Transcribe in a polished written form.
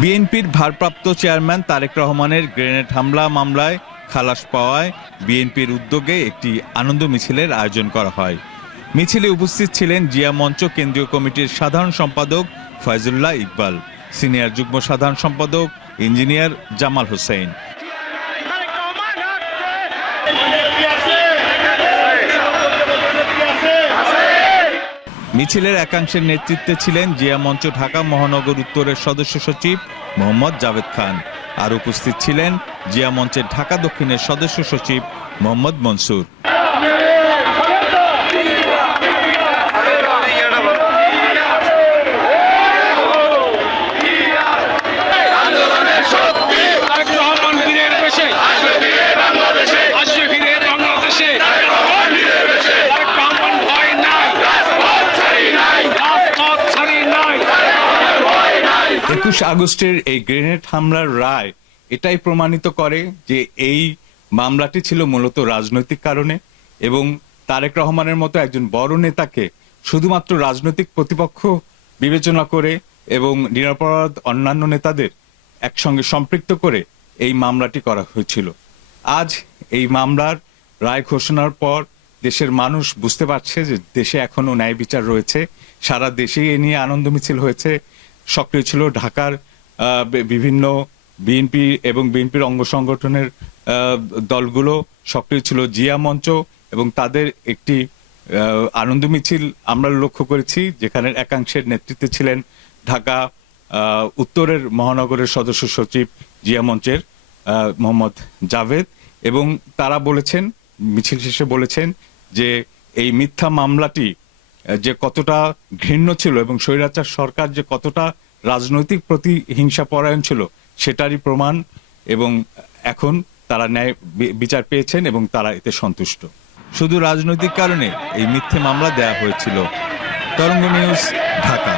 বিএনপির ভারপ্রাপ্ত চেয়ারম্যান তারেক রহমানের গ্রেনেড হামলা মামলায় খালাস পাওয়ায় বিএনপির উদ্যোগে একটি আনন্দ মিছিলের আয়োজন করা হয়। মিছিলে উপস্থিত ছিলেন জিয়া মঞ্চ কেন্দ্রীয় কমিটির সাধারণ সম্পাদক ফয়জুল্লাহ ইকবাল, সিনিয়র যুগ্ম সাধারণ সম্পাদক ইঞ্জিনিয়ার জামাল হোসেন। মিছিলের একাংশের নেতৃত্বে ছিলেন জিয়া মঞ্চ ঢাকা মহানগর উত্তরের সদস্য সচিব মোহাম্মদ জাভেদ খান। আর উপস্থিত ছিলেন জিয়া মঞ্চের ঢাকা দক্ষিণের সদস্য সচিব মোহাম্মদ মনসুর। আগস্টের এই গ্রেনেড হামলার রায় এটাই প্রমাণিত করে যে এই মামলাটি ছিল মূলত রাজনৈতিক কারণে, এবং তারেক রহমানের মতো একজন বড় নেতাকে শুধুমাত্র রাজনৈতিক প্রতিপক্ষ বিবেচনা করে এবং নিরপরাধ অন্যান্য নেতাদের একসঙ্গে সম্পৃক্ত করে এই মামলাটি করা হয়েছিল। আজ এই মামলার রায় ঘোষণার পর দেশের মানুষ বুঝতে পারছে যে দেশে এখনো ন্যায় বিচার রয়েছে। সারা দেশেই এ নিয়ে আনন্দ মিছিল হয়েছে। সক্রিয় ছিল ঢাকার বিভিন্ন বিএনপি এবং বিএনপির অঙ্গ সংগঠনের দলগুলো, সক্রিয় ছিল জিয়া মঞ্চ, এবং তাদের একটি আনন্দ মিছিল আমরা লক্ষ্য করেছি যেখানে একাংশের নেতৃত্বে ছিলেন ঢাকা উত্তরের মহানগরের সদস্য সচিব জিয়া মঞ্চের মোহাম্মদ জাভেদ, এবং তারা বলেছেন, মিছিল শেষে বলেছেন যে এই মিথ্যা মামলাটি যে কতটা ঘৃণ্য ছিল এবং স্বৈরাচার সরকার যে কতটা রাজনৈতিক প্রতিহিংসা পরায়ণ ছিল সেটারই প্রমাণ, এবং এখন তারা ন্যায় বিচার পেয়েছেন এবং তারা এতে সন্তুষ্ট। শুধু রাজনৈতিক কারণে এই মিথ্যে মামলা দেয়া হয়েছিল। তরঙ্গ নিউজ, ঢাকা।